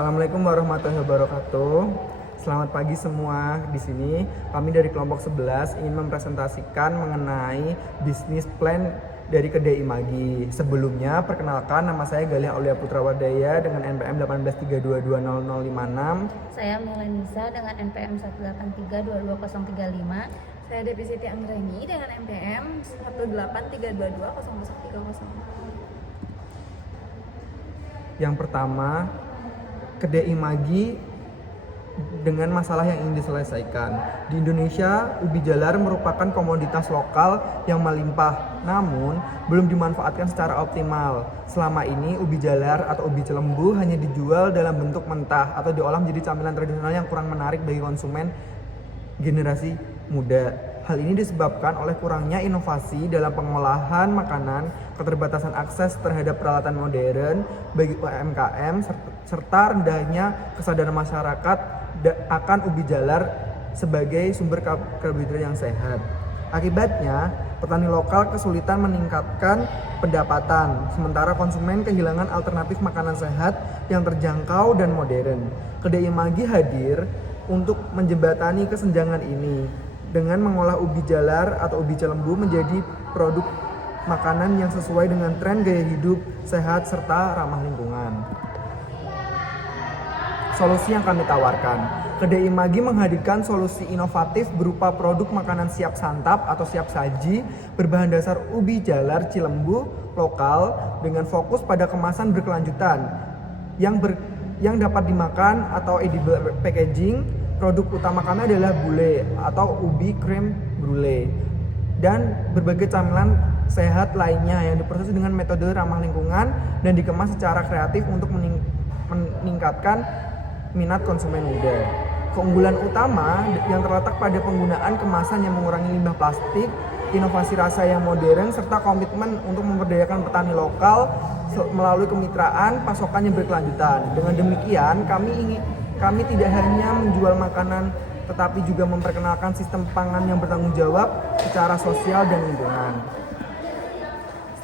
Assalamualaikum warahmatullahi wabarakatuh. Selamat pagi semua. Di sini kami dari kelompok 11 ingin mempresentasikan mengenai bisnis plan dari kedai Imagi. Sebelumnya, perkenalkan nama saya Galih Aulia Putrawardaya dengan NPM 183220056. Saya Melanisa dengan NPM 183220035. Saya Devi Siti Anggreni dengan NPM 183220030. Yang pertama, kedai Imagi dengan masalah yang ingin diselesaikan. Di Indonesia, ubi jalar merupakan komoditas lokal yang melimpah, namun belum dimanfaatkan secara optimal. Selama ini, ubi jalar atau ubi celembu hanya dijual dalam bentuk mentah atau diolah menjadi camilan tradisional yang kurang menarik bagi konsumen generasi muda. Hal ini disebabkan oleh kurangnya inovasi dalam pengolahan makanan, keterbatasan akses terhadap peralatan modern bagi UMKM, serta rendahnya kesadaran masyarakat akan ubi jalar sebagai sumber karbohidrat yang sehat. Akibatnya, petani lokal kesulitan meningkatkan pendapatan, sementara konsumen kehilangan alternatif makanan sehat yang terjangkau dan modern. Kedai Imagi hadir untuk menjembatani kesenjangan ini dengan mengolah ubi jalar atau ubi celembu menjadi produk makanan yang sesuai dengan tren gaya hidup sehat serta ramah lingkungan. Solusi yang kami tawarkan. Kedai Imagi menghadirkan solusi inovatif berupa produk makanan siap santap atau siap saji berbahan dasar ubi jalar cilembu lokal dengan fokus pada kemasan berkelanjutan yang dapat dimakan atau edible packaging. Produk utama kami adalah bule atau ubi krim brulee dan berbagai camilan sehat lainnya yang diproses dengan metode ramah lingkungan dan dikemas secara kreatif untuk meningkatkan minat konsumen muda. Keunggulan utama yang terletak pada penggunaan kemasan yang mengurangi limbah plastik, inovasi rasa yang modern, serta komitmen untuk memberdayakan petani lokal melalui kemitraan pasokan yang berkelanjutan. Dengan demikian, kami tidak hanya menjual makanan, tetapi juga memperkenalkan sistem pangan yang bertanggung jawab secara sosial dan lingkungan.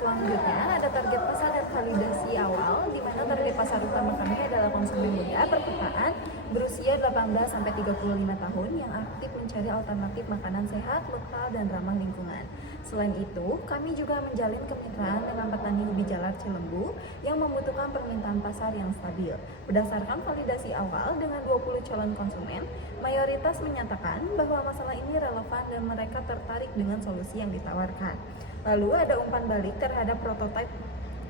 Selanjutnya ada target pasar dan validasi awal, di mana target pasar utama kami adalah konsumen muda perkotaan berusia 18-35 tahun yang aktif mencari alternatif makanan sehat, lokal, dan ramah lingkungan. Selain itu, kami juga menjalin kemitraan dengan petani ubi jalar cilembu yang membutuhkan permintaan pasar yang stabil. Berdasarkan validasi awal dengan 20 calon konsumen, mayoritas menyatakan bahwa masalah ini relevan dan mereka tertarik dengan solusi yang ditawarkan. Lalu ada umpan balik terhadap prototipe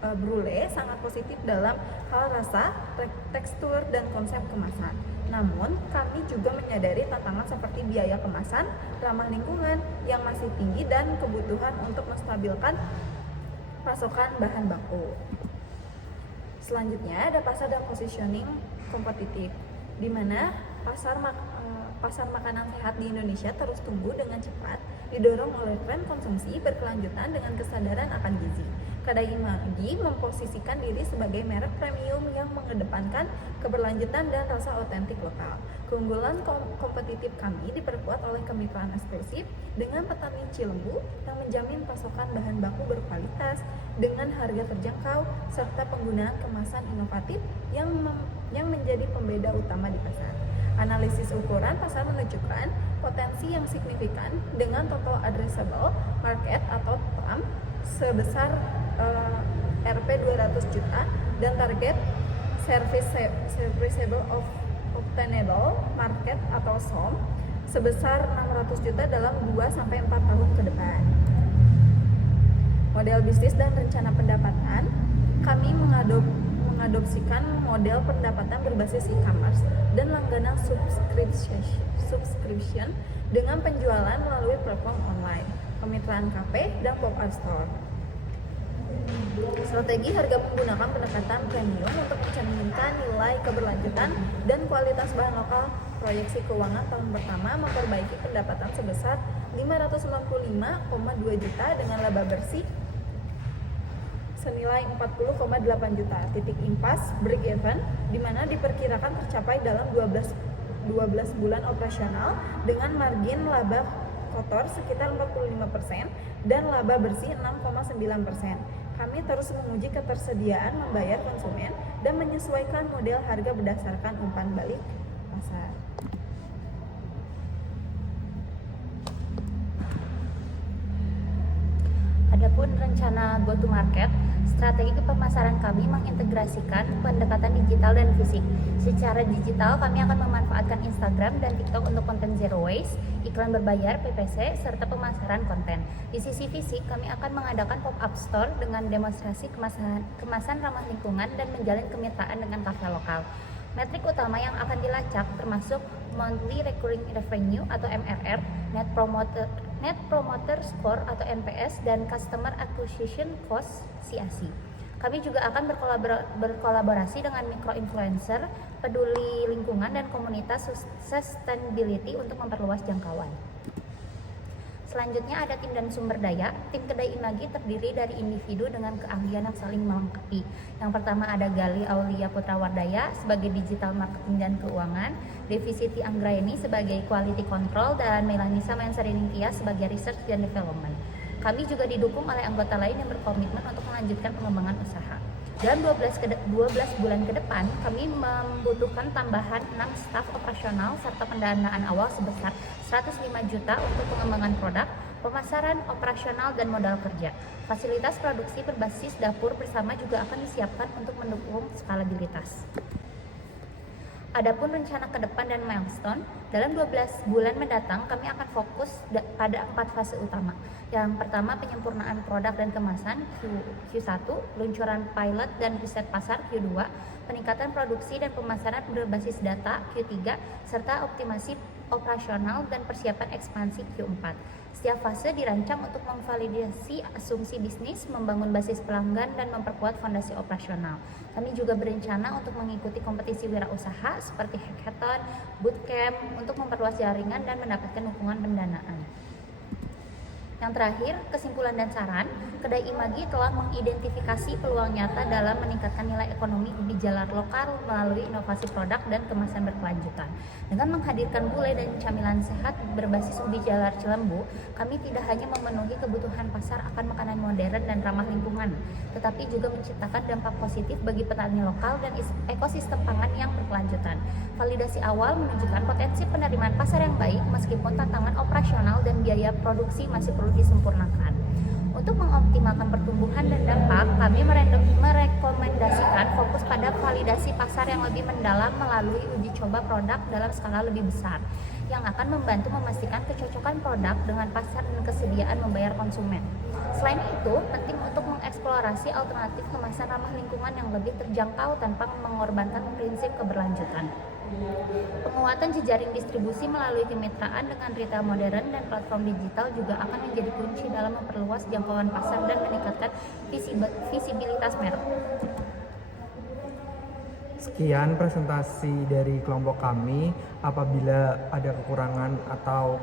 brulee sangat positif dalam hal rasa, tekstur, dan konsep kemasan. Namun, kami juga menyadari tantangan seperti biaya kemasan, ramah lingkungan yang masih tinggi, dan kebutuhan untuk menstabilkan pasokan bahan baku. Selanjutnya ada pasar dan positioning kompetitif, di mana pasar makanan sehat di Indonesia terus tumbuh dengan cepat, didorong oleh tren konsumsi berkelanjutan dengan kesadaran akan gizi. Kedai Imagi memposisikan diri sebagai merek premium yang mengedepankan keberlanjutan dan rasa otentik lokal. Keunggulan kompetitif kami diperkuat oleh kemitraan eksklusif dengan petani cilembu yang menjamin pasokan bahan baku berkualitas dengan harga terjangkau serta penggunaan kemasan inovatif yang menjadi pembeda utama di pasar. Analisis ukuran pasar menunjukkan potensi yang signifikan dengan total addressable market atau TAM sebesar Rp 200 juta dan target serviceable obtainable market atau SOM sebesar 600 juta dalam 2-4 tahun ke depan. Model bisnis dan rencana pendapatan, kami mengadopsikan model pendapatan berbasis e-commerce dan langganan subscription dengan penjualan melalui platform online, kemitraan kafe, dan pop-up store. Strategi harga menggunakan pendekatan premium untuk mencerminkan nilai keberlanjutan dan kualitas bahan lokal. Proyeksi keuangan tahun pertama memperbaiki pendapatan sebesar 595,2 juta dengan laba bersih senilai 40,8 juta. Titik impas break even di mana diperkirakan tercapai dalam 12 bulan operasional dengan margin laba kotor sekitar 45% dan laba bersih 6,9%. Kami terus menguji ketersediaan membayar konsumen dan menyesuaikan model harga berdasarkan umpan balik pasar. Adapun rencana go to market, strategi pemasaran kami mengintegrasikan pendekatan digital dan fisik. Secara digital, kami akan memanfaatkan Instagram dan TikTok untuk konten zero waste, iklan berbayar, PPC, serta pemasaran konten. Di sisi fisik, kami akan mengadakan pop-up store dengan demonstrasi kemasan ramah lingkungan dan menjalin kemitraan dengan kafe lokal. Metrik utama yang akan dilacak termasuk Monthly Recurring Revenue atau MRR, Net Promoter Score atau NPS, dan Customer Acquisition Cost CAC. Kami juga akan berkolaborasi dengan micro-influencer, peduli lingkungan, dan komunitas sustainability untuk memperluas jangkauan. Selanjutnya ada tim dan sumber daya. Tim kedai Imagi terdiri dari individu dengan keahlian yang saling melengkapi. Yang pertama ada Gali Aulia Putrawardaya sebagai digital marketing dan keuangan, Devi Siti Anggraeni sebagai quality control, dan Melanisa Mensariningkia sebagai research dan development. Kami juga didukung oleh anggota lain yang berkomitmen untuk melanjutkan pengembangan usaha. Dalam 12 bulan ke depan, kami membutuhkan tambahan 6 staf operasional serta pendanaan awal sebesar 105 juta untuk pengembangan produk, pemasaran, operasional, dan modal kerja. Fasilitas produksi berbasis dapur bersama juga akan disiapkan untuk mendukung skalabilitas. Adapun rencana ke depan dan milestone, dalam 12 bulan mendatang kami akan fokus pada 4 fase utama. Yang pertama, penyempurnaan produk dan kemasan Q1, luncuran pilot dan riset pasar Q2, peningkatan produksi dan pemasaran berbasis data Q3, serta optimasi operasional dan persiapan ekspansi Q4. Setiap fase dirancang untuk memvalidasi asumsi bisnis, membangun basis pelanggan, dan memperkuat fondasi operasional. Kami juga berencana untuk mengikuti kompetisi wirausaha seperti hackathon, bootcamp untuk memperluas jaringan dan mendapatkan dukungan pendanaan. Yang terakhir, kesimpulan dan saran, kedai Imagi telah mengidentifikasi peluang nyata dalam meningkatkan nilai ekonomi ubi jalar lokal melalui inovasi produk dan kemasan berkelanjutan. Dengan menghadirkan gulai dan camilan sehat berbasis ubi jalar Cilembu, kami tidak hanya memenuhi kebutuhan pasar akan makanan modern dan ramah lingkungan, tetapi juga menciptakan dampak positif bagi petani lokal dan ekosistem pangan yang berkelanjutan. Validasi awal menunjukkan potensi penerimaan pasar yang baik meskipun tantangan operasional dan biaya produksi masih perlu disempurnakan. Untuk mengoptimalkan pertumbuhan dan dampak, kami merekomendasikan fokus pada validasi pasar yang lebih mendalam melalui uji coba produk dalam skala lebih besar, yang akan membantu memastikan kecocokan produk dengan pasar dan kesediaan membayar konsumen. Selain itu, penting untuk mengeksplorasi alternatif kemasan ramah lingkungan yang lebih terjangkau tanpa mengorbankan prinsip keberlanjutan. Penguatan jejaring distribusi melalui kemitraan dengan retail modern dan platform digital juga akan menjadi kunci dalam memperluas jangkauan pasar dan meningkatkan visibilitas merek. Sekian presentasi dari kelompok kami. Apabila ada kekurangan atau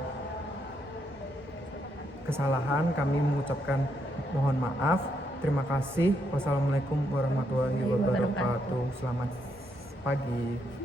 kesalahan, kami mengucapkan mohon maaf. Terima kasih. Wassalamualaikum warahmatullahi wabarakatuh. Selamat pagi.